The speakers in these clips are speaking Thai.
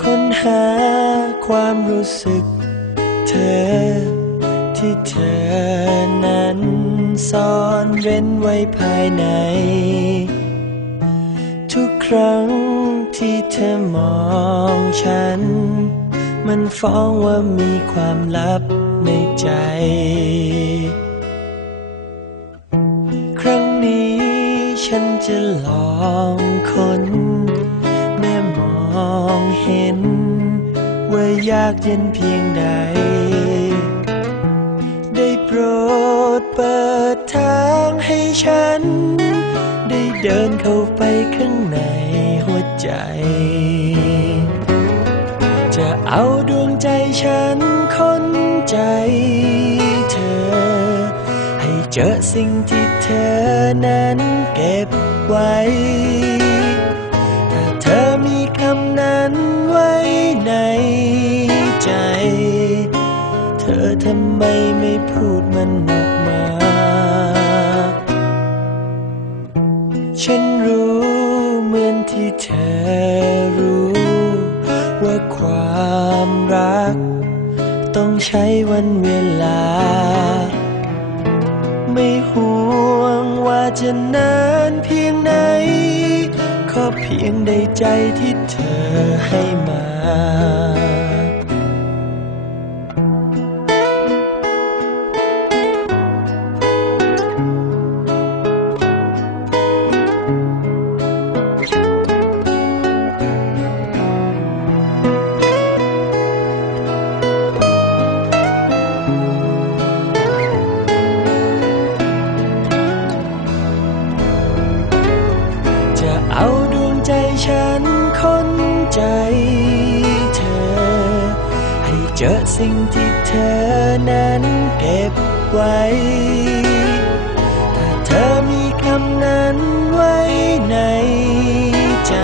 ค้นหาความรู้สึกเธอ ที่เธอนั้นซ่อนเร้นไว้ภายใน ทุกครั้งที่เธอมองฉัน มันฟ้องว่ามีความลับในใจ ครั้งนี้ฉันจะลองค้น เห็น ว่ายากเย็นเพียงใด ได้โปรดเปิดทางให้ฉัน ได้เดินเข้าไปข้างในหัวใจ จะเอาดวงใจฉันคนใจเธอ ให้เจอสิ่งที่เธอนั้นเก็บไว้ ใจเธอทำไมไม่พูดมันออกมา ฉันรู้เหมือนที่เธอรู้ ว่าความรัก ต้องใช้วันเวลา ไม่ห่วงว่าจะนานเพียงไหน ขอเพียงได้ใจที่เธอให้มา ใจเธอ ให้เจอสิ่งที่เธอนั้นเก็บไว้ถ้าเธอมีคำนั้นไว้ในใจ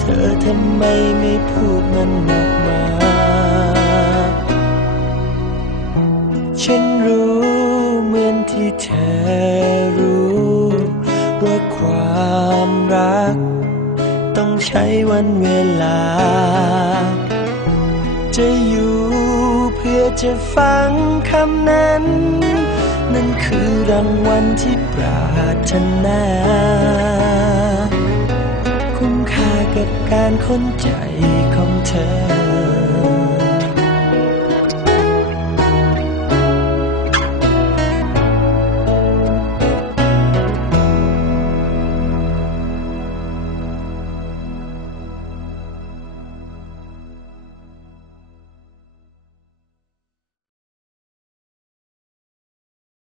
เธอทำไมไม่พูดมันออกมา ใช้วันเวลา จะอยู่เพื่อจะฟังคำนั้น นั่นคือรางวัลที่ปรารถนา คุ้มค่ากับการค้นใจของเธอ